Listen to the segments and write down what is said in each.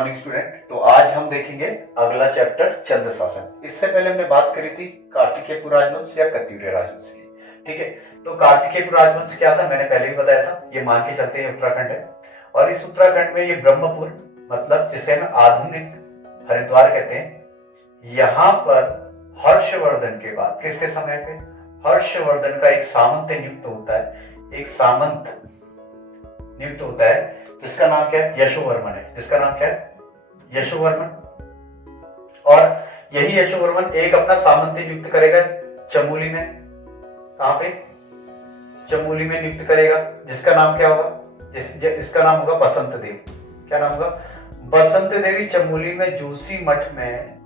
Morning student. तो आज हम देखेंगे अगला चैप्टर चंद्र शासन। इससे पहले हमने बात करी थी कार्तिकेय राजवंश या कत्यूरी राजवंश की। ठीक है, तो कार्तिकेय राजवंश क्या था मैंने पहले भी बताया था। ये मान के चलते हैं उत्तराखंड है, और इस उत्तराखंड में ये ब्रह्मपुर मतलब जिसे हम आधुनिक हरिद्वार कहते हैं, यहाँ पर हर्षवर्धन के बाद किसके समय पे हर्षवर्धन का एक सामंत नियुक्त होता है। एक सामंत नियुक्त होता है जिसका नाम क्या है, यशोवर्मन है। जिसका नाम क्या है, यशोवर्मन। और यही यशोवर्मन एक अपना सामंत नियुक्त करेगा चमोली में। कहां पे, चमोली में नियुक्त करेगा, जिसका नाम क्या होगा, इसका नाम होगा बसंत देव। क्या नाम होगा, बसंत देवी। चमोली में जोशी मठ में,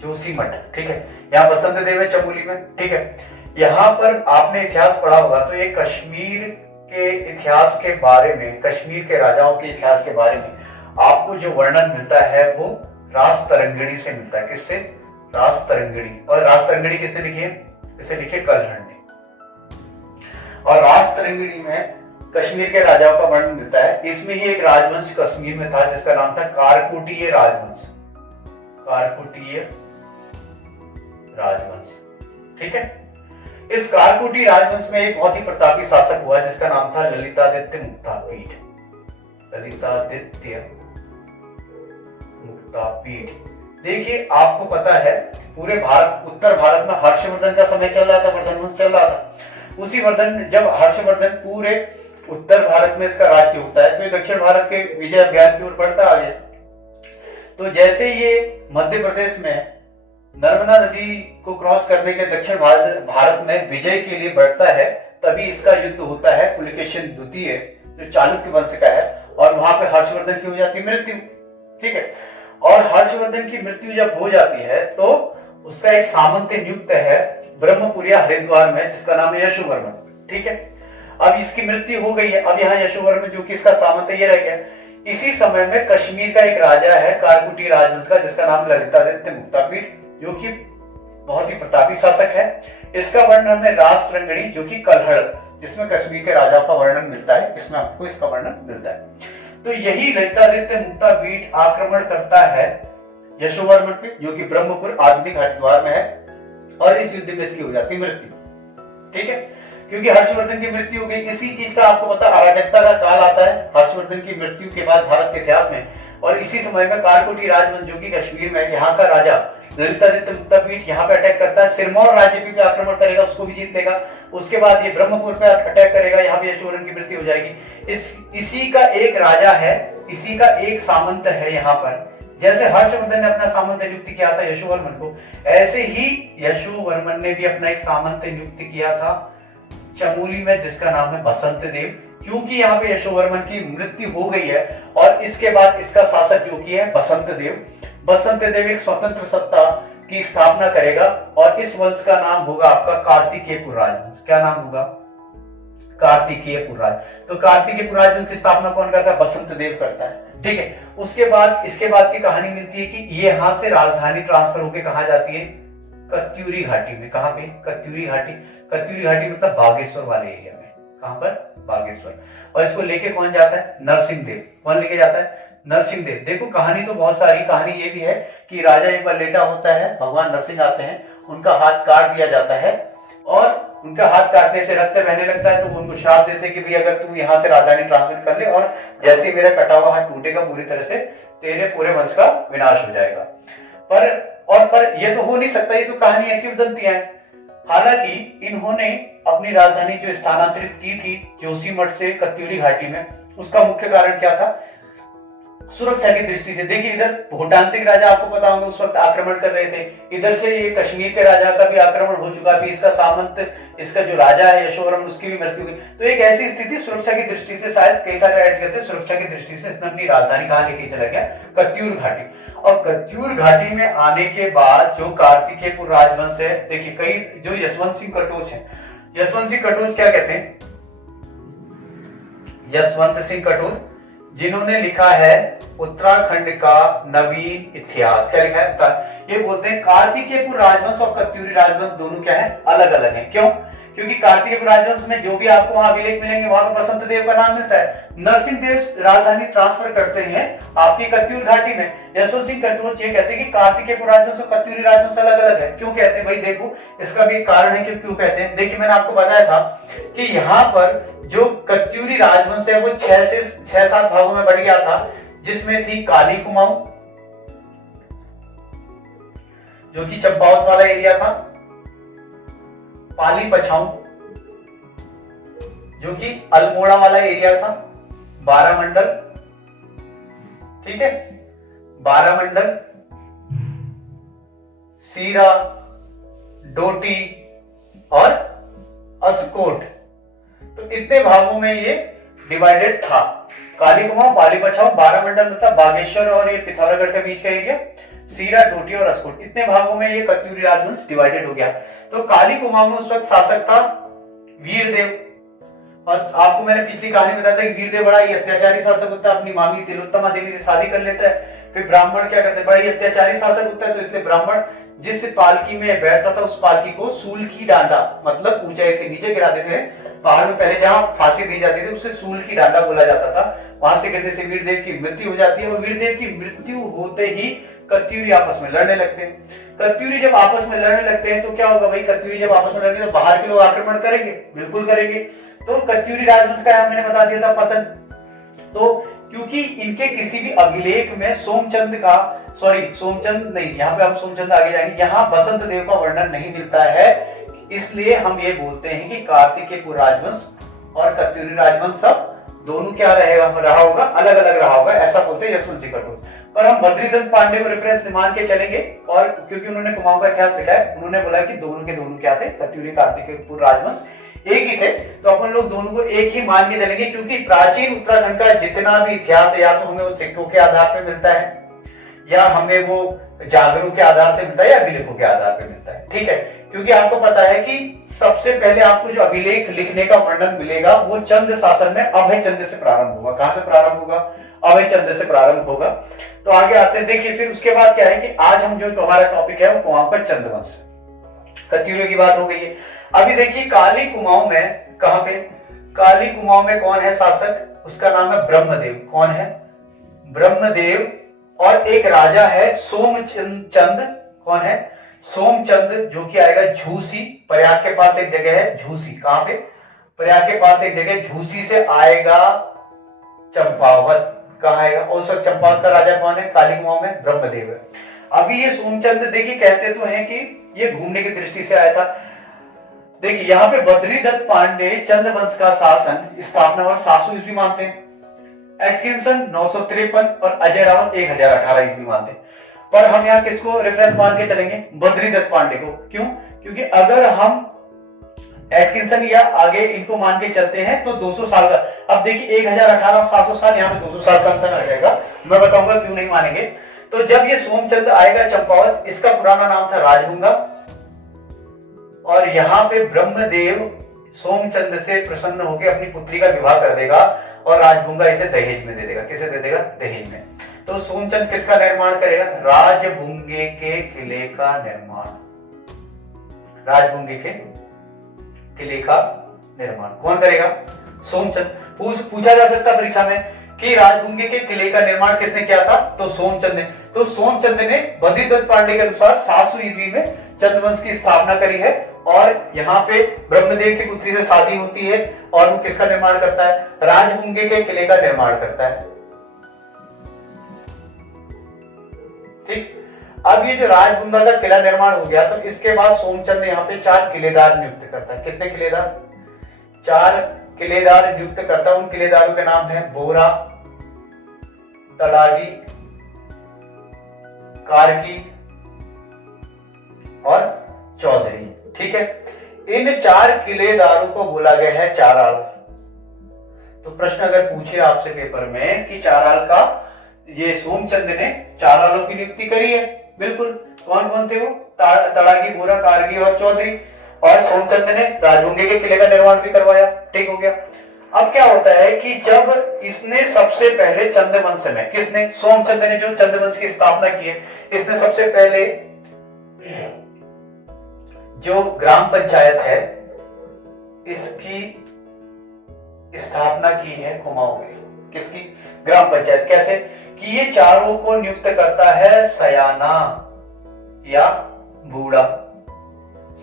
जोशी मठ, ठीक है, यहाँ बसंत देव है चमोली में। ठीक है, यहाँ पर आपने इतिहास पढ़ा होगा तो ये कश्मीर के इतिहास के बारे में, कश्मीर के राजाओं के इतिहास के बारे में आपको जो वर्णन मिलता है वो राजतरंगिणी से मिलता है। किससे, राजतरंगिणी। और राजतरंगिणी किसने लिखी है, इसे लिखे कल्हड़ ने। और राजतरंगिणी में कश्मीर के राजाओं का वर्णन मिलता है। इसमें ही एक राजवंश कश्मीर में था जिसका नाम था कारकुटीय राजवंश। कारकुटीय राजवंश, ठीक है। इस कारकुटी राजवंश में एक बहुत ही प्रतापी शासक हुआ जिसका नाम था ललितादित्य मुक्तापीड। ललितादित्य मुक्तापीड। देखिए आपको पता है पूरे भारत, उत्तर भारत में हर्षवर्धन का समय चल रहा था, वर्धन वंश चल रहा था। उसी वर्धन, जब हर्षवर्धन पूरे उत्तर भारत में इसका राज्य होता है तो ये दक्षिण भारत के विजय अभियान की ओर बढ़ता आगे। तो जैसे ये मध्य प्रदेश में नर्मदा नदी को क्रॉस करने के दक्षिण भारत में विजय के लिए बढ़ता है, तभी इसका युद्ध होता है पुलकेशिन द्वितीय जो चालुक्य वंश का है, और वहां पे हर्षवर्धन की हो जाती है मृत्यु। ठीक है, और हर्षवर्धन की मृत्यु जब हो जाती है तो उसका एक सामंत नियुक्त है ब्रह्मपुरिया हरिद्वार में जिसका नाम है यशोवर्मन। ठीक है, अब इसकी मृत्यु हो गई है। अब यहाँ यशोवर्मन जो कि इसका सामंत ये रह गया। इसी समय में कश्मीर का एक राजा है कारकुटी राजवंश का जिसका नाम ललितादित्य मुक्तापीड, जो कि बहुत ही प्रतापी शासक है। इसका वर्णन हमें राजतरंगिणी जो कि कल्हड़ जिसमें कश्मीर के राजाओं का वर्णन मिलता है, इसमें आपको इसका वर्णन मिलता है। तो यही ललितादित्य मुक्तापीड आक्रमण करता है यशोवर्मन पे जो कि ब्रह्मपुर आधुनिक हरिद्वार में है, और इस युद्ध में इसकी हो जाती मृत्यु। ठीक है, क्योंकि हर्षवर्धन की मृत्यु हो गई। इसी चीज का आपको पता अराजकता का काल आता है हर्षवर्धन की मृत्यु के बाद भारत के इतिहास में। और इसी समय में कारकुटी राजवंश जो कि कश्मीर में, यहाँ का राजा ललितादित्य मुक्तापीड यहाँ पे अटैक करता है। सिरमौर राज्य पे भी आक्रमण करेगा, उसको भी जीत लेगा। उसके बाद ये ब्रह्मपुर पे अटैक करेगा, यहाँ भी यशोवर्मन की मृत्यु हो जाएगी। इसी का एक राजा है, इसी का एक सामंत है यहाँ पर। जैसे हर्षवर्धन ने अपना सामंत नियुक्त किया था यशोवर्मन को, ऐसे ही यशोवर्मन ने भी अपना एक सामंत नियुक्त किया था चमोली में जिसका नाम है बसंत देव। क्योंकि यहाँ पे यशोवर्मन की मृत्यु हो गई है और इसके बाद इसका शासक जो कि है बसंत देव, बसंत देव एक स्वतंत्र सत्ता की स्थापना करेगा और इस वंश का नाम होगा आपका कार्तिकेयपुर राजवंश। क्या नाम होगा, कार्तिकेयपुर राज। तो कार्तिकेयपुर राजवंश की स्थापना कौन करता है, बसंत देव करता है। ठीक है, उसके बाद इसके बाद की कहानी मिलती है कि ये यहाँ से राजधानी ट्रांसफर होकर कहाँ जाती है, कत्यूरी घाटी में। कहां पे, कत्यूरी घाटी। कत्यूरी घाटी मतलब बागेश्वर वाले एरिया में। कहां पर, बागेश्वर। और इसको लेके कौन जाता है, नरसिंह देव। कौन लेके जाता है, नरसिंह देव। देखो कहानी तो बहुत सारी, कहानी ये भी है कि राजा एक बार लेटा होता है, भगवान नरसिंह आते हैं, उनका हाथ काट दिया जाता है, और उनका हाथ काटने से रक्त बहने लगता है। तो वो उनको श्राप देते हैं कि भाई अगर तू यहाँ से राजधानी ट्रांसफर कर ले और जैसे मेरा कटा हुआ हाथ टूटेगा पूरी तरह से, तेरे पूरे वंश का विनाश हो जाएगा। पर ये तो हो नहीं सकता, ये तो कहानियां किंवदंतियां हैं। हालांकि इन्होंने अपनी राजधानी जो स्थानांतरित की थी जोशीमठ से कत्यूरी घाटी में, उसका मुख्य कारण क्या था, सुरक्षा की दृष्टि से। देखिए इधर भूटांतिक राजा आपको पता होगा उस वक्त आक्रमण कर रहे थे, इधर से ये कश्मीर के राजा का भी आक्रमण हो चुका, भी इसका सामंत, इसका जो राजा है यशोवर्मन, उसकी भी मृत्यु हुई। तो एक ऐसी स्थिति सुरक्षा की दृष्टि से, शायद कई सारे ऐड करते, सुरक्षा की दृष्टि से इसने अपनी राजधानी कहां लेके चला गया, कत्यूर घाटी। और कत्यूर घाटी में आने के बाद जो कार्तिकेयपुर राजवंश है, देखिए कई जो यशवंत सिंह कटोच है, यशवंत सिंह कटोच क्या कहते हैं, यशवंत सिंह कटोच जिन्होंने लिखा है उत्तराखंड का नवीन इतिहास। क्या लिखा है, ये बोलते हैं कार्तिकेयपुर राजवंश और कत्यूरी राजवंश दोनों क्या है, अलग अलग हैं। क्यों, क्योंकि कार्तिकेय राजवंश में जो भी आपको वहां अभिलेख मिलेंगे वहां पर बसंत देव का नाम मिलता है। नरसिंह देव राजधानी ट्रांसफर करते हैं आपकी कत्यूर घाटी में। यशवंत सिंह कटोच ये कहते हैं कि कार्तिकेय राजवंश और कत्यूरी राजवंश अलग अलग है। क्यों कहते हैं भाई, देखो इसका भी कारण है कि क्यों कहते हैं। देखिए मैंने आपको बताया था कि यहाँ पर जो कत्यूरी राजवंश है वो 6 से 6-7 भागों में बढ़ गया था, जिसमें थी काली कुमाऊं जो कि चंपावत वाला एरिया था, पाली पछाऊ जो कि अल्मोड़ा वाला एरिया था, बारामंडल, ठीक है, बारामंडल, सीरा, डोटी और अस्कोट। तो इतने भागों में ये डिवाइडेड था। काली कुमाऊं, पाली पछाऊ, बारामंडल मतलब बागेश्वर और ये पिथौरागढ़ के बीच का एरिया, सीरा, डोटी और अस्कोट, इतने भागों में ये कत्यूरी राजवंश डिवाइडेड हो गया। तो काली कुमाऊं में उस वक्त शासक था वीरदेव। और आपको मैंने पिछली कहानी बताया था कि वीरदेव बड़ा ही अत्याचारी शासक होता है, अपनी मामी तिलोत्तमा देवी से शादी कर लेता है। फिर ब्राह्मण क्या करते हैं, बड़ा ही अत्याचारी शासक होता है, तो इसलिए ब्राह्मण जिस पालकी में बैठता था उस पालकी को सूल की डांडा मतलब ऊंचाई से नीचे गिरा देते हैं। पहाड़ में पहले जहां फांसी दी जाती थी उसे सूल की डांडा बोला जाता था। वहां से गिरने से वीरदेव की मृत्यु हो जाती है और वीरदेव की मृत्यु होते ही कत्यूरी आपस में लड़ने लगते हैं। कत्यूरी जब आपस में लड़ने लगते हैं तो क्या होगा भाई, कत्यूरी जब आपस में लड़ेंगे तो बाहर के लोग आक्रमण करेंगे, बिल्कुल करेंगे। तो कत्यूरी राजवंश का मैंने बता दिया था पतन। तो क्योंकि इनके किसी भी अभिलेख में सोमचंद नहीं, यहाँ पे हम सोमचंद आगे जाएंगे, यहाँ बसंत देव का वर्णन नहीं मिलता है, इसलिए हम ये बोलते हैं कि कार्तिकेय राजवंश और कत्यूरी राजवंश सब दोनों क्या रहा होगा, अलग अलग रहा होगा, ऐसा बोलते हैं यशवंत सिंह कटोच। पर हम बद्रीदत्त पांडे को रेफरेंस मान के चलेंगे, और क्योंकि उन्होंने कुमाऊं का इतिहास लिखा है, उन्होंने बोला कि दोनों के दोनों क्या थे, कत्यूरी कार्तिकेय राजवंश एक ही थे, तो अपन लोग दोनों को एक ही मान के चलेंगे। क्योंकि प्राचीन उत्तराखंड का जितना भी इतिहास है, या तो हमें वो सिक्कों के आधार पर मिलता है, या हमें वो जागरों के आधार से मिलता है, या अभिलेखों के आधार पर मिलता है, ठीक है। क्योंकि आपको पता है कि सबसे पहले आपको जो अभिलेख लिखने का वर्णन मिलेगा वो चंद शासन में अभय चंद से प्रारंभ होगा। कहां से प्रारंभ होगा, अभय चंद से प्रारंभ होगा। तो आगे आते हैं, देखिए फिर उसके बाद क्या है कि आज हम जो हमारा टॉपिक है वो वहां पर चंद्रवंश, कत्यूरियों की बात हो गई है। अभी देखिए काली कुमाऊं में, कहां पे, काली कुमाऊं में कौन है शासक, उसका नाम है ब्रह्मदेव। कौन है, ब्रह्मदेव। और एक राजा है सोमचंद। कौन है, सोमचंद, जो कि आएगा झूसी, प्रयाग के पास एक जगह है झूसी। कहां पे, प्रयाग के पास एक जगह झूसी से आएगा चंपावत। कहां आएगा, और उस वक्त चंपावत का राजा कौन है, काली कुमाऊं में ब्रह्मदेव है। अभी ये सोमचंद देखिए कहते तो हैं कि ये घूमने की दृष्टि से आया था। देखिए यहाँ पे बद्रीदत्त पांडे चंद्रवंश का शासन स्थापना और 700 ईस्वी मानते हैं, एटकिंसन 953 और अजय रावत 1018 ईस्वी मानते हैं। पर हम यहाँ किसको रेफरेंस मान के चलेंगे, बद्रीदत्त पांडे को। क्यों, क्योंकि अगर हम एटकिंसन या आगे इनको मान के चलते हैं तो 200 साल का, अब देखिए 1018 और 700 साल, यहाँ पे 200 साल का अंतर आ जाएगा। मैं बताऊंगा क्यों नहीं मानेंगे। तो जब ये सोमचंद आएगा चंपावत, इसका पुराना नाम था राजभुंगा, और यहाँ पे ब्रह्मदेव सोमचंद से प्रसन्न होकर अपनी पुत्री का विवाह कर देगा और राजभुंगा इसे दहेज में दे देगा। किसे दे देगा, दहेज में। तो सोमचंद किसका निर्माण करेगा, राजभुंगे के किले का निर्माण, राजभुंगे के किले का निर्माण कौन करेगा, सोमचंद। पूछा जा सकता परीक्षा में कि राजभुंगे के किले का निर्माण किसने किया था, तो सोमचंद ने। तो सोमचंद ने बद्रीदत्त पांडे के अनुसार 700 ईस्वी में चंद्रवंश की स्थापना करी है, और यहाँ पे ब्रह्मदेव की पुत्री से शादी होती है, और वो किसका निर्माण करता है, राजभुंगे के किले का निर्माण करता है। ठीक, अब ये जो राजभुंगा का किला निर्माण हो गया, तो इसके बाद सोमचंद यहाँ पे 4 किलेदार नियुक्त करता है। कितने किलेदार, 4 किलेदार नियुक्त करता है। उन किलेदारों के नाम है बोरा, तड़ागी, कारगी और चौधरी। ठीक है, इन 4 किलेदारों को बोला गया है चाराल। तो प्रश्न अगर पूछे आपसे पेपर में कि चाराल का, ये सोमचंद ने चारालों की नियुक्ति करी है, बिल्कुल। कौन कौन थे वो, तड़ागी, बोरा, कारगी और चौधरी। और सोमचंद ने राजभुंगे के किले का निर्माण भी करवाया। ठीक हो गया। अब क्या होता है कि जब इसने सबसे पहले चंद्रवंश में, किसने, सोमचंद ने जो चंद्रवंश की स्थापना की है, इसने सबसे पहले जो ग्राम पंचायत है इसकी स्थापना की है कुमाऊं में। किसकी? ग्राम पंचायत। कैसे? कि ये चारों को नियुक्त करता है सयाना या बूढ़ा।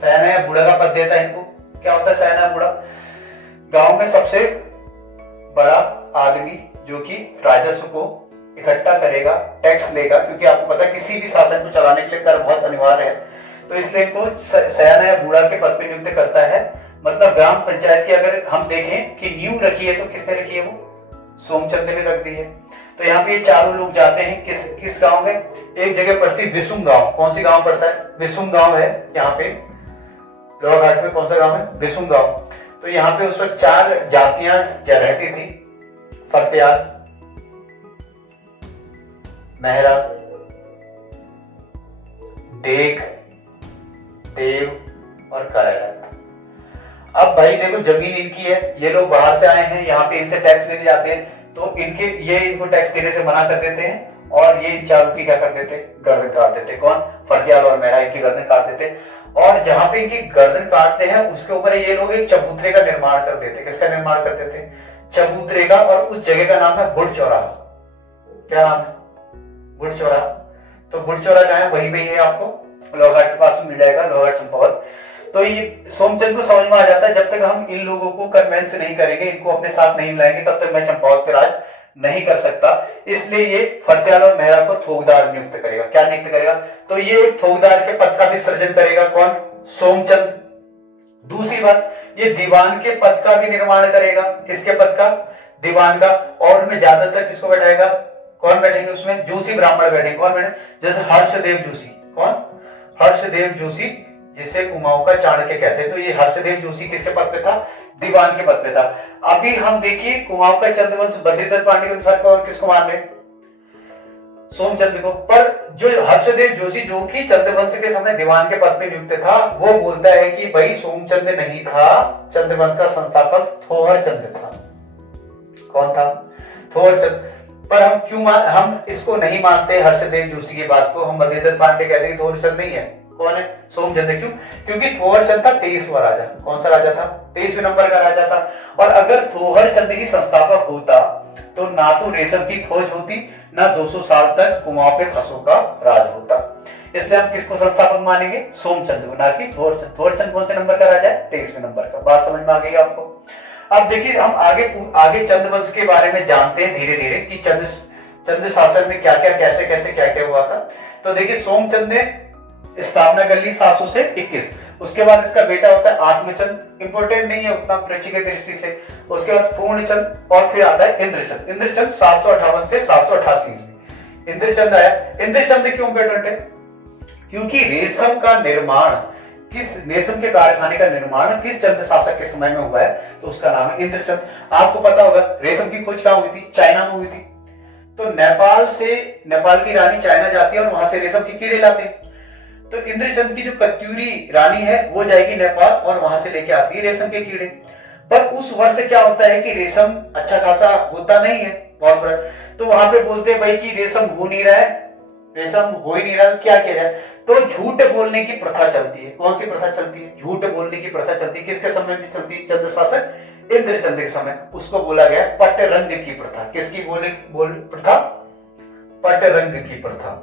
सयाना या बूढ़ा का पद देता है इनको। क्या होता है सयाना बूढ़ा? गांव में सबसे बड़ा आदमी जो कि राजस्व को इकट्ठा करेगा, टैक्स लेगा, क्योंकि आपको पता है किसी भी शासन को चलाने के लिए कर बहुत अनिवार्य है, तो इसलिए इनको सयाना या बूढ़ा के पद पे नियुक्त करता है। मतलब ग्राम पंचायत की अगर हम देखें कि नींव रखी है तो किसने रखी है? वो सोमचंद ने रख दी है। तो यहाँ पे ये चारों लोग जाते हैं किस गांव में? एक जगह पड़ती है विसुम गांव। कौन सी गांव पड़ता है? विसुम गांव है यहाँ पे लोहाघाट घाट में। कौन सा गांव है? विसुम गांव। तो यहाँ पे उस वक्त 4 जातियां रहती थी, फरत्याल, मेहरा, डेक, देव और करैया। अब भाई देखो जमीन इनकी है, ये लोग बाहर से आए हैं, यहाँ पे इनसे टैक्स लेने जाते हैं, तो ये इनको टैक्स देने से मना कर देते हैं और ये इन चारों की क्या कर देते? गर्दन काट देते। कौन? फरत्याल और मेहरा की गर्दन काट देते। और जहां पे इनकी गर्दन काटते हैं उसके ऊपर ये लोग एक चबूतरे का निर्माण कर देते। किसका निर्माण कर देते? चबूतरे का। और उस जगह का नाम है बुढ़चौराहा। क्या नाम है? बुढ़चौराहा। तो बुढ़चौराहा जहाँ है वहीं पे है, आपको लोहाघाट के पास मिल जाएगा, लोहाघाट चंपावत। तो ये सोमचंद को समझ में आ जाता है जब तक हम इन लोगों को कन्वेंस नहीं करेंगे, इनको अपने साथ नहीं मिलाएंगे, तब तक मैं चंपावत पे राज नहीं कर सकता। इसलिए ये फरत्याल और मेहरा को थोकदार नियुक्त करेगा। क्या नियुक्त करेगा? तो ये थोकदार के पद का भी सृजन करेगा। कौन? सोमचंद। दूसरी बात, ये दीवान के पद का भी निर्माण करेगा। किसके पद का? दीवान का। और उनमें ज्यादातर किसको बैठाएगा? कौन बैठेंगे उसमें? जोशी ब्राह्मण बैठेंगे। कौन बैठे? जैसे हर्षदेव जोशी। कौन? हर्षदेव जोशी, जिसे कुमाऊं का चाणक्य कहते हैं। तो ये हर्षदेव जोशी किसके पद पे था? दीवान के पद पे था। अभी हम देखिए कुमाऊं का चंद्रवंश बद्रीदत्त पांडे के अनुसार कौन किसको मान रहे? सोमचंद को। पर जो हर्षदेव जोशी जो कि चंद्रवंश के समय दीवान के पद पे नियुक्त था, वो बोलता है कि भाई सोमचंद नहीं था, चंद्रवंश का संस्थापक थोहरचंद था। कौन था? थोहरचंद। पर हम इसको नहीं मानते हर्षदेव जोशी की बात को, हम बद्रीदत्त पांडे कहते हैं थोहरचंद नहीं है। कौन है? सोमचंद है। क्यों? क्योंकि थोहरचंद था 23वां राजा। कौन सा राजा था? 23वें नंबर का राजा था। और अगर थोहरचंद ही संस्थापक होता तो ना तो रेशम की खोज होती, ना 200 साल तक कुमाऊं पे खसों का राज होता। इसलिए हम किसको संस्थापक मानेंगे? सोमचंद को, ना कि थोहरचंद। थोहरचंद कौन से नंबर का राजा है? 23वें नंबर का। बात समझ में आ गई आपको? अब देखिए हम आगे चंद्रवंश के बारे में जानते हैं धीरे धीरे कि चंद्र शासन में क्या क्या कैसे क्या क्या हुआ था। तो देखिए सोमचंद ने स्थापना कर ली 700 से 21। उसके बाद इसका बेटा होता है आत्मचंद। इंपोर्टेंट नहीं है उतना पृथ्वी की दृष्टि से। उसके बाद पूर्णचंद और फिर आता है इंद्रचंद। इंद्रचंद 758 से 788 में इंद्रचंद आया। इंद्रचंद क्यों इंपोर्टेंट है? क्योंकि रेशम के कारखाने का निर्माण किस चंद्र शासक के समय में हुआ है? तो उसका नाम है इंद्रचंद। आपको पता होगा रेशम की खोज कहां हुई थी? चाइना में हुई थी। तो नेपाल की रानी चाइना जाती है और वहां से रेशम के कीड़े लाते हैं। तो इंद्रचंद की जो कत्यूरी रानी है वो जाएगी नेपाल और वहां से लेके आती है रेशम के कीड़े। पर उस वर्ष क्या होता है कि रेशम अच्छा खासा होता नहीं है, बहुत बड़ा। तो वहां पे बोलते हैं भाई कि रेशम हो नहीं रहा है, रेशम हो ही नहीं रहा, क्या किया जाए? तो झूठ बोलने की प्रथा चलती है। कौन सी प्रथा चलती है? झूठ बोलने की प्रथा चलती है। किसके समय में चलती है? चंद्र शासक इंद्रचंद के समय। उसको बोला गया पटरंग की प्रथा। किसकी प्रथा? पटरंग की प्रथा।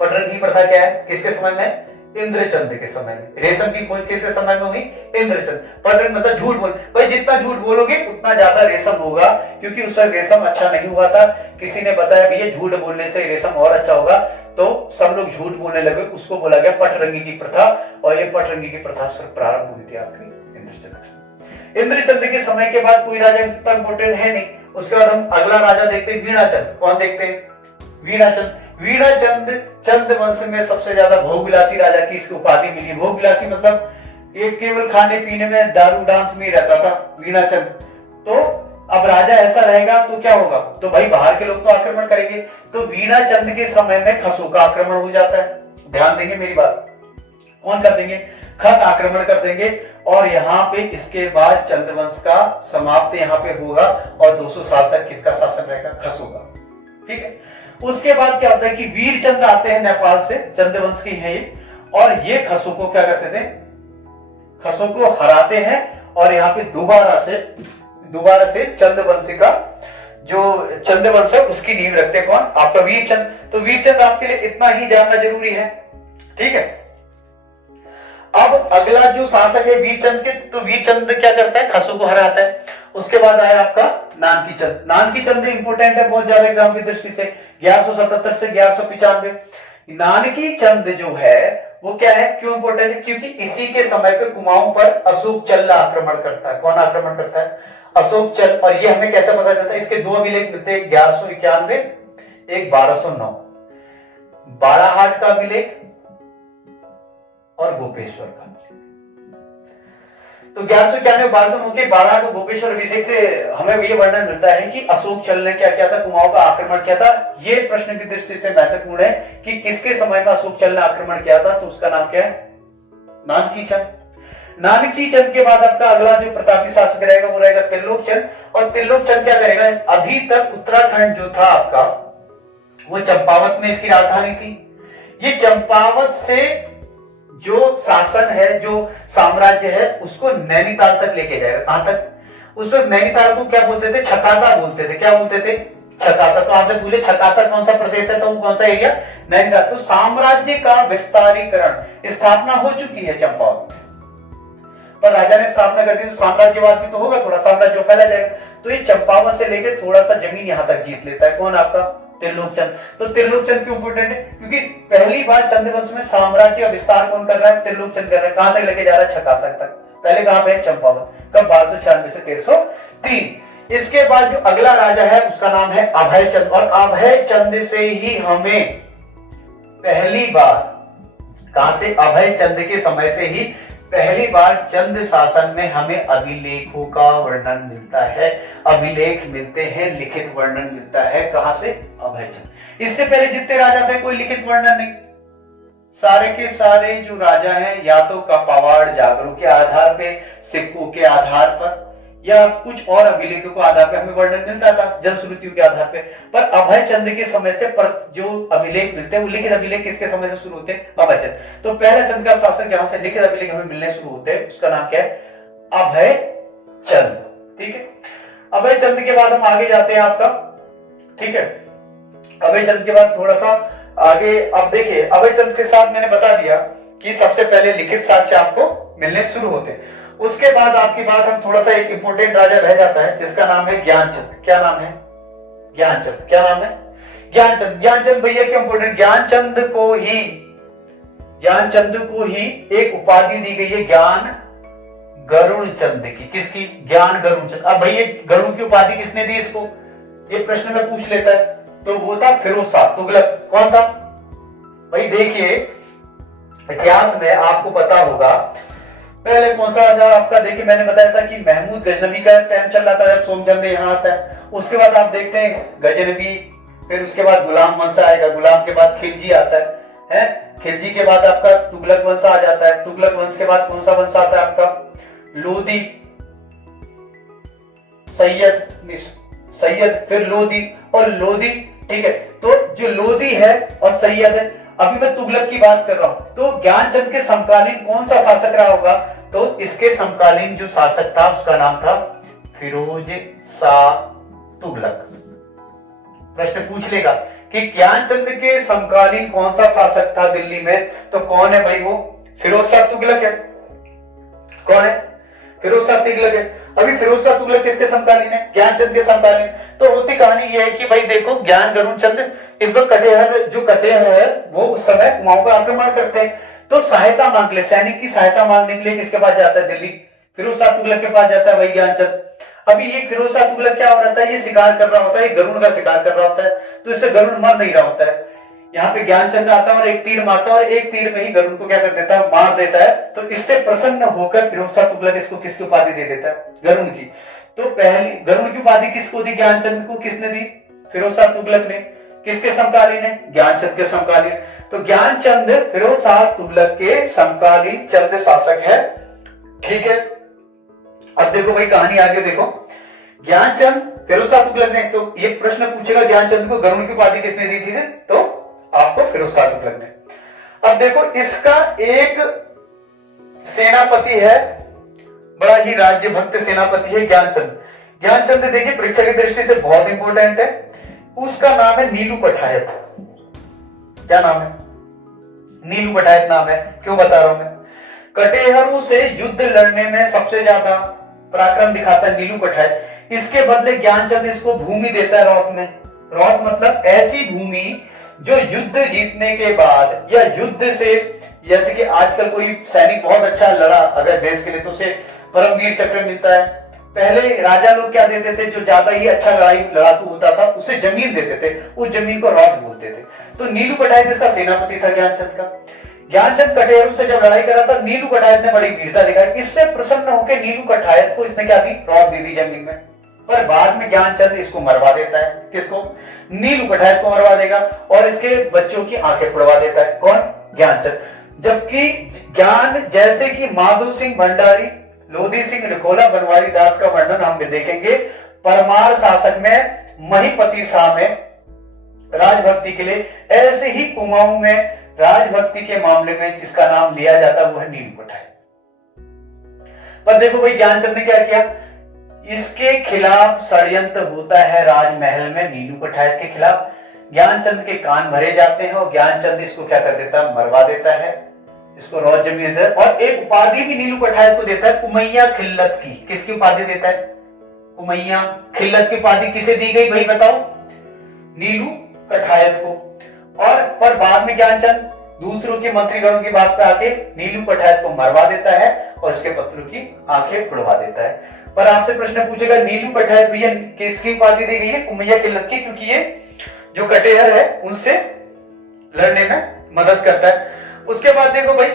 पटरंग की प्रथा क्या है? किसके समय में? इंद्रचंद के समय में। रेशम की खोज किसके समय में हुई? इंद्रचंद। पटरंग मतलब झूठ बोल। भाई जितना झूठ बोलोगे उतना ज्यादा रेशम होगा, क्योंकि उस वक्त रेशम अच्छा नहीं हुआ था। किसी ने बताया भैया झूठ बोलने से रेशम और अच्छा होगा, तो सब लोग झूठ बोलने लगे। उसको बोला गया पटरंगी की प्रथा। और ये पटरंगी की प्रथा सिर्फ प्रारंभ हुई थी आपकी इंद्रचंद। इंद्रचंद के समय के बाद कोई राजा इतना इंपोर्टेंट है नहीं। उसके बाद हम अगला राजा देखते हैं वीणाचंद। कौन देखते हैं? वीणाचंद। वीणाचंद चंद्रवंश में सबसे ज्यादा भोगविलासी राजा की इसकी उपाधि मिली। भोगविलासी मतलब ये केवल खाने पीने में, दारू डांस में रहता था वीणाचंद। तो अब राजा ऐसा रहेगा तो क्या होगा? तो भाई बाहर के लोग तो आक्रमण करेंगे। तो वीणाचंद के समय में खसों का आक्रमण हो जाता है। ध्यान देंगे मेरी बात। कौन कर देंगे? खस आक्रमण कर देंगे। और यहाँ पे इसके बाद चंद्रवंश का समाप्त यहाँ पे होगा और 200 साल तक किसका शासन रहेगा? खसों का। ठीक है। उसके बाद क्या होता है कि वीरचंद आते हैं नेपाल से, चंद्रवंश की है ये। और ये खसों को क्या करते थे? खसों को हराते हैं और यहाँ पे दोबारा से चंद्रवंश का जो चंद्रवंश है उसकी नींव रखते हैं। कौन? आपका वीरचंद। तो वीरचंद आपके लिए इतना ही जानना जरूरी है। ठीक है, अब अगला जो शासक है वीरचंद के, तो वीरचंद क्या करता है? खसों को हराता है। उसके बाद आया आपका नानकीचंद। नानकीचंद इंपोर्टेंट है बहुत ज्यादा एग्जाम की दृष्टि से, 1177 से 1195। नानकीचंद जो है वो क्या है, क्यों इंपोर्टेंट है? क्योंकि इसी के समय पे कुमाऊं पर अशोक चल आक्रमण करता है। कौन आक्रमण करता है? अशोक चल। और ये हमें कैसे पता चलता है? इसके दो अभिलेख मिलते हैं, 1191, एक 1209, बाराहाट का अभिलेख और गोपेश्वर का। तो 1191, 1209 के बाराहाट और गोपेश्वर अभिषेक से हमें ये वर्णन मिलता है कि अशोक चल ने क्या किया था? कुमाऊं का आक्रमण किया था। ये प्रश्न की दृष्टि से महत्वपूर्ण है कि किसके समय में अशोक चल ने आक्रमण किया था, तो उसका नाम क्या है? नानकीचंद। नानकीचंद के बाद आपका अगला जो प्रतापी शासक रहेगा वो रहेगा त्रिलोकचंद। और त्रिलोकचंद क्या करेगा? अभी तक उत्तराखंड जो था आपका वो चंपावत में इसकी राजधानी थी। ये चंपावत से जो शासन है, जो साम्राज्य है, उसको नैनीताल तक लेके जाएगा। कहां तक? उस वक्त नैनीताल को क्या बोलते थे? छकाता बोलते थे। क्या बोलते थे? छकाता। तो आपसे पूछे छकाता कौन सा प्रदेश है, तो वो कौन सा एरिया? नैनीताल। तो साम्राज्य का विस्तारीकरण, स्थापना हो चुकी है चंपावत में, पर राजा ने स्थापना कर दी तो साम्राज्यवाद भी तो होगा, थोड़ा साम्राज्य फैला जाएगा। तो ये चंपावत से लेके थोड़ा सा जमीन यहां तक जीत लेता है। कौन? आपका त्रिलोकचंद। तो त्रिलोकचंद क्यों इंपोर्टेंट है? क्योंकि पहली बार चंद्रवंश में साम्राज्य का विस्तार कौन कर रहा है? त्रिलोकचंद कर रहा है। कहां तक लेके जा रहा है? छकाता तक। पहले कहां पे? चंपावत। कब? 1296 से 1303। इसके बाद जो अगला राजा है उसका नाम है अभयचंद। और अभयचंद से ही हमें पहली बार, कहां से? अभयचंद के समय से ही पहली बार चंद शासन में हमें अभिलेखों का वर्णन मिलता है। अभिलेख मिलते हैं, लिखित वर्णन मिलता है। कहां से? अभयचंद। इससे पहले जितने राजा थे कोई लिखित वर्णन नहीं। सारे के सारे जो राजा हैं या तो पवाड़ जागरों के आधार पे, सिक्कों के आधार पर, या कुछ और अभिलेखों के आधार पर हमें वर्णन मिलता था, जनश्रुतियों के आधार पे। पर अभयचंद के समय से जो अभिलेख मिलते हैं वो लिखित अभिलेख किसके समय से शुरू होते हैं? अभयचंद। तो पहला चंद का शासन जहां से लिखित अभिलेख हमें मिलने शुरू होते हैं उसका नाम क्या है? अभयचंद। ठीक है, अभयचंद के बाद हम आगे जाते हैं आपका। ठीक है, अभयचंद के बाद थोड़ा सा आगे, अब देखिए अभयचंद के साथ मैंने बता दिया कि सबसे पहले लिखित साक्ष्य आपको मिलने शुरू होते हैं। उसके बाद आपकी बात हम थोड़ा सा, एक इंपोर्टेंट राजा रह जाता है जिसका नाम है ज्ञानचंद। क्या नाम है? ज्ञानचंद। क्या नाम है? ज्ञानचंद। ज्ञानचंद भैया क्यों इंपोर्टेंट? ज्ञानचंद को ही एक उपाधि दी गई है, ज्ञान गरुड़ चंद की। किसकी? ज्ञान गरुड़ चंद। अब भैया गरुड़ की उपाधि किसने दी इसको? ये प्रश्न में पूछ लेता है। तो वो था फिरोज शाह तुगलक। कौन था भाई? देखिए इतिहास में आपको पता होगा पहले कौन सा राजा आपका, देखिए मैंने बताया था कि महमूद गजनबी का टाइम चल रहा था जब सोमचंद यहाँ आता है। उसके बाद आप देखते हैं गजनबी, फिर उसके बाद गुलाम वंश आएगा, गुलाम के बाद खिलजी आता है, खिलजी के बाद आपका तुगलक वंश आ जाता है, तुगलक वंश के बाद कौन सा वंश आता है आपका? लोधी, सैयद, फिर लोधी और लोधी। ठीक है, तो जो लोधी है और सैयद है, अभी मैं तुगलक की बात कर रहा हूं। तो ज्ञानचंद के समकालीन कौन सा शासक रहा होगा? तो इसके समकालीन जो शासक था उसका नाम था फिरोज शाह तुगलक। प्रश्न पूछ लेगा कि ज्ञानचंद के समकालीन कौन सा शासक था दिल्ली में, तो कौन है भाई? वो फिरोज शाह तुगलक है। कौन है? फिरोज शाह तुगलक है। अभी फिरोज शाह तुगलक किसके समकालीन है? ज्ञानचंद के समकालीन। तो होती कहानी यह है कि भाई देखो, ज्ञान गरुड़ चंद इस वक्त कटेहर है वो उस समय कुमाऊं का आक्रमण करते हैं। तो सहायता मांग ले, सैनिक की सहायता मांगने के लिए किसके पास जाता है? दिल्ली, फिरोज शाह तुगलक के पास जाता है भाई ज्ञानचंद। अभी ये फिरोज शाह तुगलक क्या हो रहा था? ये शिकार कर रहा होता है, गरुड़ का शिकार कर रहा होता है। तो इससे गरुड़ मर नहीं रहा होता है। यहाँ पे ज्ञानचंद आता है और एक तीर मारता है और एक तीर में ही गरुड़ को क्या कर देता है? मार देता है। तो इससे प्रसन्न होकर फिरोज शाह तुगलक इसको किसकी उपाधि दे देता है? गरुड़ की। तो पहली गरुड़ की उपाधि किसको दी? ज्ञानचंद को। किसने दी? फिरोज शाह तुगलक ने। किसके समकालीन है? ज्ञानचंद के समकालीन। तो ज्ञानचंद फिरोज शाह तुगलक के समकालीन चंद शासक है। ठीक है, अब देखो भाई कहानी आगे देखो। ज्ञानचंद फिरोज शाह तुगलक ने, तो ये प्रश्न पूछेगा ज्ञानचंद को गरुड़ की उपाधि किसने दी थी? तो आपको फिरोज शाह तुगलक ने। अब देखो इसका एक सेनापति है बड़ा ही राज्य भक्त सेनापति है ज्ञानचंद। ज्ञानचंद देखिए परीक्षा की दृष्टि से बहुत इंपॉर्टेंट है। उसका नाम है नीलू पठायत। क्या नाम है? नीलू पठायत नाम है। क्यों बता रहा हूं मैं? कटेहरू से युद्ध लड़ने में सबसे ज्यादा पराक्रम दिखाता है नीलू पठायत। इसके बदले ज्ञानचंद इसको भूमि देता है रौत में। रौत मतलब ऐसी भूमि जो युद्ध जीतने के बाद या युद्ध से, जैसे कि आजकल कोई सैनिक बहुत अच्छा लड़ा अगर देश के लिए तो उसे परमवीर चक्र मिलता है। पहले राजा लोग क्या देते थे? जो ज्यादा ही अच्छा लड़ाकू होता था उसे जमीन देते थे, उस जमीन को रौत बोलते थे। तो नीलू पठायत इसका सेनापति था ज्ञानचंद का। ज्ञानचंद कटेहरू से जब लड़ाई करा था नीलू पठायत ने बड़ी वीरता दिखाई। इससे प्रसन्न होकर नीलू पठायत को इसने क्या दी? रौत दे दी जमीन में। पर बाद में ज्ञानचंद इसको मरवा देता है। किसको? नीलू पठायत को मरवा देगा और इसके बच्चों की आंखें फोड़वा देता है। कौन? ज्ञानचंद। जबकि ज्ञान जैसे कि माधो सिंह भंडारी, लोधी सिंह रिकोला, बनवारी दास का वर्णन हम देखेंगे परमार शासक में, महीपति शाह में राजभक्ति के लिए, ऐसे ही कुमाऊं में राजभक्ति के मामले में जिसका नाम लिया जाता वो है नीलू पठायत। पर देखो भाई ज्ञानचंद ने क्या किया? इसके खिलाफ षड्यंत्र होता है राजमहल में नीलू पठायत के खिलाफ। ज्ञानचंद के कान भरे जाते हैं और ज्ञानचंद इसको क्या कर देता है? मरवा देता है। इसको रौत जमीन देता है और एक उपाधि भी नीलू पठायत को देता है, कुमैया खिल्लत की। किसकी उपाधि देता है? कुमैया खिल्लत की उपाधि किसे दी गई भाई बताओ? नीलू पठायत को। और पर बाद में ज्ञानचंद दूसरों के मंत्रीगणों की बात पे आके नीलू पठायत को मरवा देता है और उसके पुत्रों की आंखें फुड़वा देता है। पर आपसे प्रश्न पूछेगा नीलू पठायत भैया किसकी उपाधि दी गई है? कुमैया खिल्लत की, क्योंकि ये जो कटेहर है उनसे लड़ने में मदद करता है। उसके बाद देखो भाई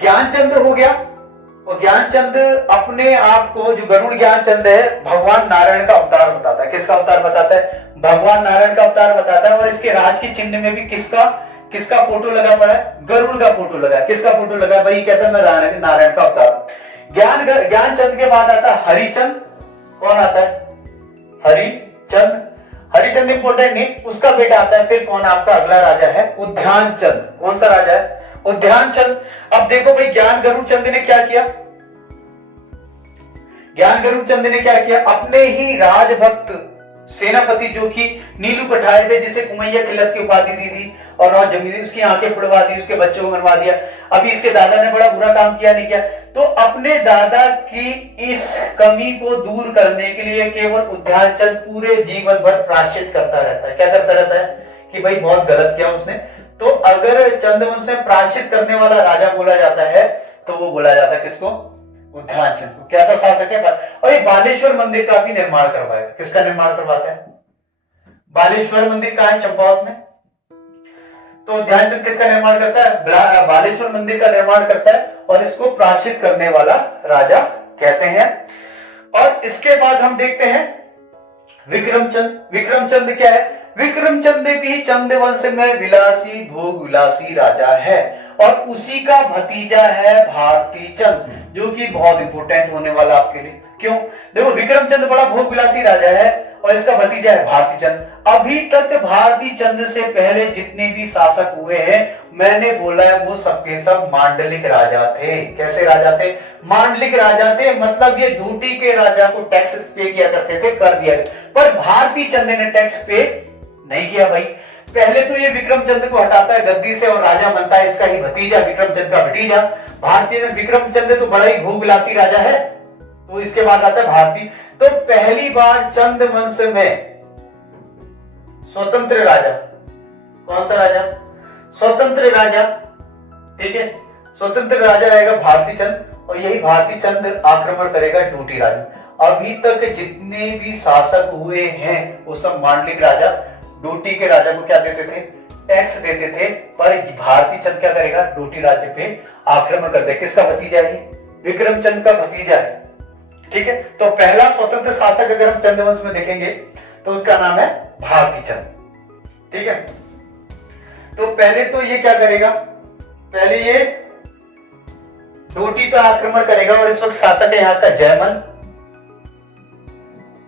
ज्ञानचंद हो गया और ज्ञानचंद अपने आप को, जो गरुड़ ज्ञानचंद है, भगवान नारायण का अवतार बताता है। किसका अवतार बताता है? भगवान नारायण का अवतार बताता है। और इसके राज के चिन्ह में भी किसका फोटो लगा पड़ा है? गरुड़ का फोटो लगा। किसका फोटो लगा भाई? कहता है मैं नारायण का अवतार। ज्ञानचंद के बाद आता है हरिचंद। कौन आता है? हरिचंद। हरिचंद इंपोर्टेंट नहीं, उसका बेटा आता है। फिर कौन आपका अगला राजा है? उद्यानचंद। कौन सा राजा है? उद्यानचंद। अब देखो भाई ज्ञान गरुड़ चंद ने क्या किया? ज्ञान गरुड़ चंद ने क्या किया? अपने ही राजभक्त सेनापति जो कि नीलू पठायत है, जिसे कुमैया खिल्लत की उपाधि दी थी और रौत जमीन, उसकी आंखें फुड़वा दी, उसके बच्चों को मरवा दिया। अभी इसके दादा ने बड़ा बुरा काम किया नहीं किया? तो अपने दादा की इस कमी को दूर करने के लिए केवल उद्यानचंद पूरे जीवन भर प्रायश्चित करता रहता है। क्या करता रहता है? कि भाई बहुत गलत किया उसने। तो अगर चंद्रवंश में प्रायश्चित करने वाला राजा बोला जाता है तो वो बोला जाता है किसको? उद्यानचंद को। कैसा शासक है? और ये बालेश्वर मंदिर का भी निर्माण करवाया। किसका निर्माण करवाता है? बालेश्वर मंदिर कहाँ है? चंपावत में। तो ध्यानचंद किसका निर्माण करता है? बालेश्वर मंदिर का निर्माण करता है और इसको प्रायश्चित करने वाला राजा कहते हैं। और इसके बाद हम देखते हैं विक्रमचंद। विक्रमचंद क्या है? विक्रमचंद भी चंद वंश में विलासी भोग विलासी राजा है और उसी का भतीजा है भारती चंद, जो कि बहुत इंपोर्टेंट होने वाला आपके लिए। क्यों? देखो विक्रमचंद बड़ा भोग विलासी राजा है और इसका भतीजा है भारती चंद। अभी तक भारती चंद से पहले जितने भी शासक हुए हैं, मैंने बोला है वो सबके सब मांडलिक राजा थे। कैसे राजा थे? मांडलिक राजा थे। मतलब ये ड्यूटी के राजा को टैक्स पे किया करते थे, कर दिया। पर भारती चंद ने टैक्स पे नहीं किया भाई। पहले तो ये विक्रमचंद को हटाता है गद्दी से और राजा बनता है इसका ही भतीजा, विक्रमचंद का भतीजा भारती। विक्रमचंद तो बड़ा ही भोग विलासी राजा है, तो इसके बाद आता है भारती। तो पहली बार चंद वंश में स्वतंत्र राजा, कौन सा राजा? स्वतंत्र राजा। ठीक है, स्वतंत्र राजा रहेगा भारती चंद और यही भारती चंद आक्रमण करेगा ड्यूटी राजा। अभी तक जितने भी शासक हुए हैं वो सब मांडलिक राजा ड्यूटी के राजा को क्या देते थे? टैक्स देते थे। पर भारती चंद क्या करेगा? ड्यूटी राज्य पे आक्रमण कर दे। किसका भतीजा है? विक्रमचंद का भतीजा है। ठीक है, तो पहला स्वतंत्र शासक अगर हम चंद्रवंश में देखेंगे तो उसका नाम है भारती चंद। ठीक है, तो पहले तो ये क्या करेगा? पहले ये ड्यूटी पे आक्रमण करेगा और इस वक्त शासक है यहाँ का जयमल।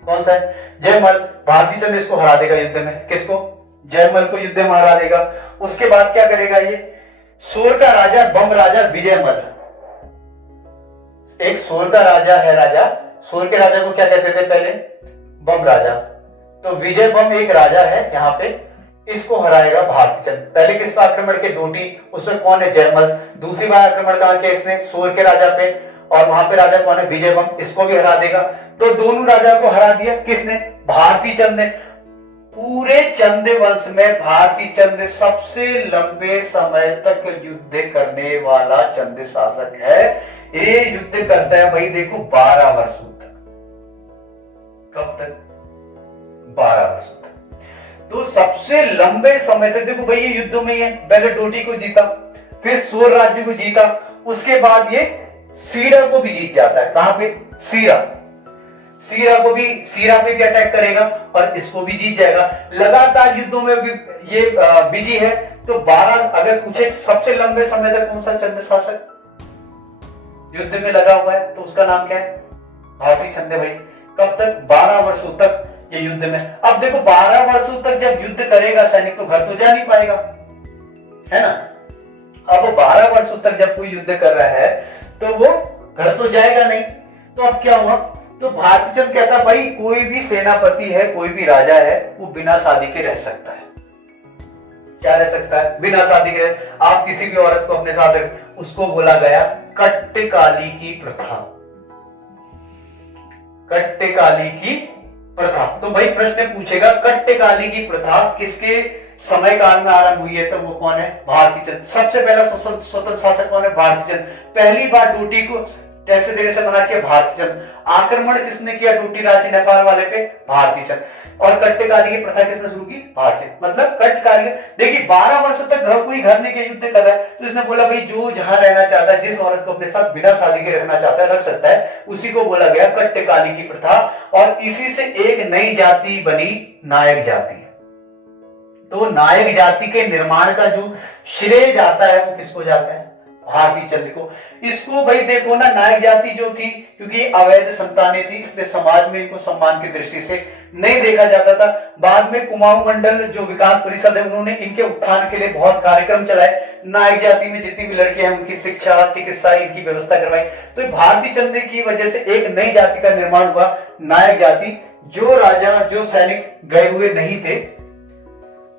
कौन सा है? जयमल। भारती चंद इसको हरा देगा युद्ध में। किसको? जयमल को युद्ध में हरा देगा। उसके बाद क्या करेगा? ये सोर का राजा, बम राजा विजयमल, एक सोर का राजा है, राजा सोर के राजा को क्या कहते थे पहले? बम राजा। तो विजय बम एक राजा है यहाँ पे, इसको हराएगा भारती चंद। पहले किस पर आक्रमण के? डोटी। उसमें कौन है? जयमल। दूसरी बार आक्रमण कहा किया इसने? सोर के राजा पे, और वहां पे राजा कौन है? विजय बम। इसको भी हरा देगा। तो दोनों राजा को हरा दिया किसने? भारती चंद ने। पूरे चंद वंश में भारती चंद सबसे लंबे समय तक युद्ध करने वाला चंद शासक है। ये युद्ध करता है भाई देखो 12 वर्षों तक। कब तक? 12 वर्षों तक। तो सबसे लंबे समय तक देखो भाई ये युद्धों में ही है। पहले डोटी को जीता, फिर सोर राज्य को जीता, उसके बाद ये सीरा को भी जीत जाता है। कहां पे? सीरा। सीरा पे भी अटैक करेगा और इसको भी जीत जाएगा। लगातार युद्धों में ये बिजी है। तो 12 अगर पूछे सबसे लंबे समय तक कौन सा चंद शासक युद्ध में लगा हुआ है तो उसका नाम क्या है? भारती चंद भाई। कब तक? 12 वर्षों तक ये युद्ध में। अब देखो 12 वर्षों तक जब युद्ध करेगा सैनिक तो घर तो जा नहीं पाएगा, है ना। अब 12 वर्षों तक जब कोई युद्ध कर रहा है तो वो घर तो जाएगा नहीं। तो अब क्या हुआ? तो भारती चंद कहता भाई कोई भी सेनापति है, कोई भी राजा है, वो बिना शादी के रह सकता है। क्या रह सकता है? बिना शादी के। आप किसी भी औरत को अपने साथ, उसको बोला गया कट्टकाली की प्रथा। कट्टकाली की प्रथा। तो भाई प्रश्न पूछेगा कट्टकाली की प्रथा किसके समय काल में आरंभ हुई है? तो वो कौन है? भारती चंद। सबसे पहला स्वतंत्र शासक कौन है? भारती चंद। पहली बार डोटी को टैक्स देने से मना किया? भारती चंद। आक्रमण किसने किया डोटी राज्य नेपाल वाले पे? भारती चंद। और कट्टकाली की प्रथा किसने शुरू की? भारती। मतलब कट्टकाली। देखिए 12 वर्ष तक कोई घर नहीं के युद्ध कर रहा है तो इसने बोला भाई जो जहां रहना चाहता है, जिस औरत को अपने साथ बिना शादी के रखना चाहता है रख सकता है, उसी को बोला गया कट्टकाली की प्रथा। और इसी से एक नई जाति बनी नायक जाति। तो नायक जाति के निर्माण का जो श्रेय जाता है वो किसको जाता है? भारती चंद को। इसको भाई देखो ना, नायक जाति जो थी क्योंकि अवैध संतानें थी इसलिए समाज में इनको सम्मान की दृष्टि से नहीं देखा जाता था। बाद में कुमाऊं मंडल जो विकास परिषद है उन्होंने इनके उत्थान के लिए बहुत कार्यक्रम चलाए। नायक जाति में जितनी भी लड़कियां हैं उनकी शिक्षा, चिकित्सा, इनकी व्यवस्था करवाई। तो भारती चंद की वजह से एक नई जाति का निर्माण हुआ, नायक जाति। जो राजा, जो सैनिक गए हुए नहीं थे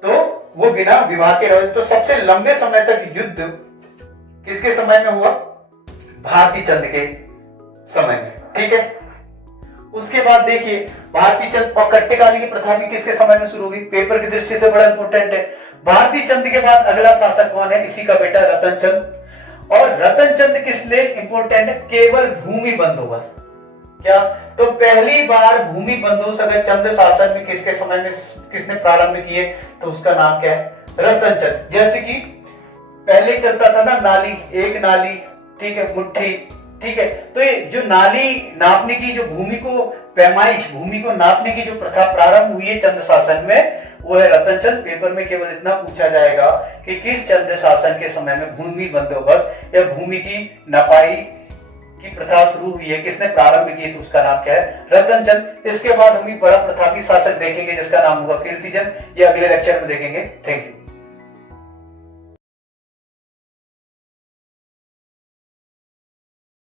तो वो बिना विवाह के रहे। तो सबसे लंबे समय तक युद्ध किसके समय में हुआ? भारती चंद के समय में। ठीक है। उसके बाद देखिए भारती चंद और कट्टकाली की प्रथा भी किसके समय में शुरू हुई? पेपर की दृष्टि से बड़ा इंपोर्टेंट है। भारती चंद के बाद अगला शासक कौन है? इसी का बेटा रतन चंद। और रतन चंद किस लिए इंपोर्टेंट है? केवल भूमि बंदोबस्त। क्या? तो पहली बार भूमि बंदोबस्त अगर चंद शासन में किसके समय में किसने प्रारंभ किए तो उसका नाम क्या है? रतन चंद। जैसे कि पहले चलता था ना नाली, एक नाली, ठीक है, मुट्ठी, ठीक है। तो ये जो नाली नापने की, जो भूमि को पैमाइश, भूमि को नापने की जो प्रथा प्रारंभ हुई है चंद शासन में, वो है रतन चंद। पेपर में केवल इतना पूछा जाएगा कि किस चंद शासन के समय में भूमि बंदोबस्त या भूमि की नपाई की प्रथा शुरू हुई है, किसने प्रारंभ की? तो उसका नाम क्या है? रतन चंद। इसके बाद हम बड़ा प्रतापी शासक देखेंगे जिसका नाम होगा कीर्तिचंद। ये अगले लेक्चर में देखेंगे। Thank you.